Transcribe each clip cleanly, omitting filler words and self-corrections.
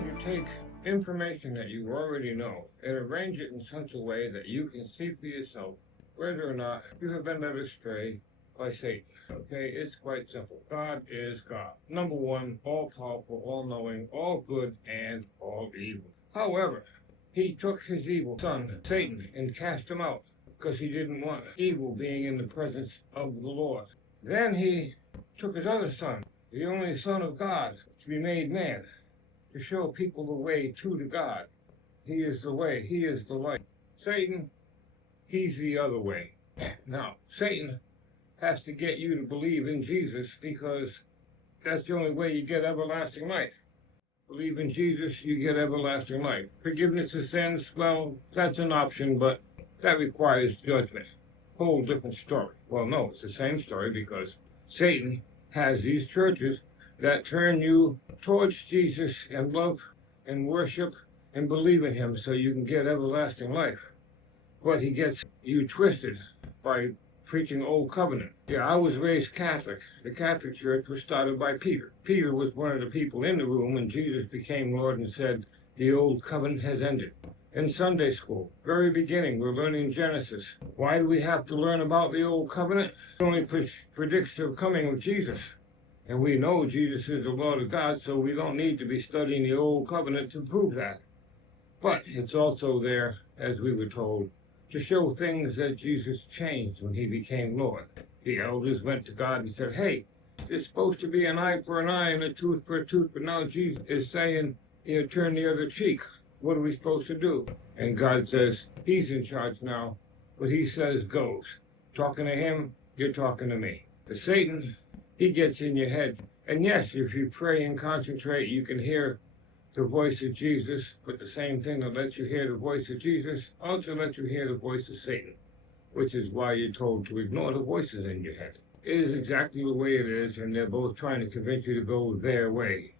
going to take information that you already know and arrange it in such a way that you can see for yourself whether or not you have been led astray by Satan. Okay, it's quite simple. God is God. Number one, all-powerful, all-knowing, all good, and all evil. However, he took his evil son, Satan, and cast him out because he didn't want evil being in the presence of the Lord. Then he took his other son, the only Son of God, to be made man, to show people the way to God. He is the way. He is the light. Satan, he's the other way. Now, Satan has to get you to believe in Jesus because that's the only way you get everlasting life. Believe in Jesus, you get everlasting life. Forgiveness of sins, well, that's an option, but that requires judgment. Whole different story. Well, no, it's the same story because Satan has these churches that turn you towards Jesus and love and worship and believe in him so you can get everlasting life. But he gets you twisted by preaching Old Covenant. Yeah, I was raised Catholic. The Catholic Church was started by Peter. Peter was one of the people in the room when Jesus became Lord and said, the Old Covenant has ended. In Sunday school, very beginning, we're learning Genesis. Why do we have to learn about the Old Covenant? It only predicts the coming of Jesus. And we know Jesus is the Lord of God, so we don't need to be studying the Old Covenant to prove that. But it's also there, as we were told, to show things that Jesus changed when he became Lord. The elders went to God and said, hey, it's supposed to be an eye for an eye and a tooth for a tooth, but now Jesus is saying, turn the other cheek. What are we supposed to do? And God says, he's in charge now. What he says goes. Talking to him, you're talking to me. The Satan, he gets in your head. And yes, if you pray and concentrate, you can hear the voice of Jesus, but the same thing that lets you hear the voice of Jesus also lets you hear the voice of Satan, which is why you're told to ignore the voices in your head. It is exactly the way it is, and they're both trying to convince you to go their way.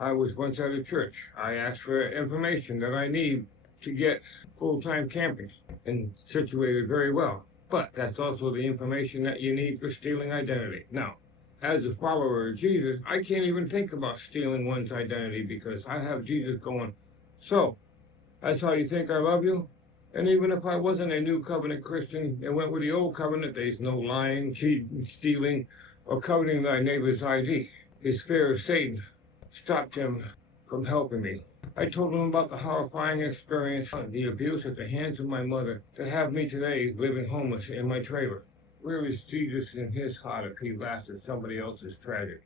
I was once at a church. I asked for information that I need to get full-time camping and situated very well. But that's also the information that you need for stealing identity. Now, as a follower of Jesus, I can't even think about stealing one's identity because I have Jesus going, so, that's how you think I love you? And even if I wasn't a new covenant Christian and went with the old covenant, there's no lying, cheating, stealing, or coveting thy neighbor's ID. His fear of Satan stopped him from helping me. I told him about the horrifying experience, the abuse at the hands of my mother, to have me today living homeless in my trailer. Where is Jesus in his heart if he laughs at somebody else's tragedy?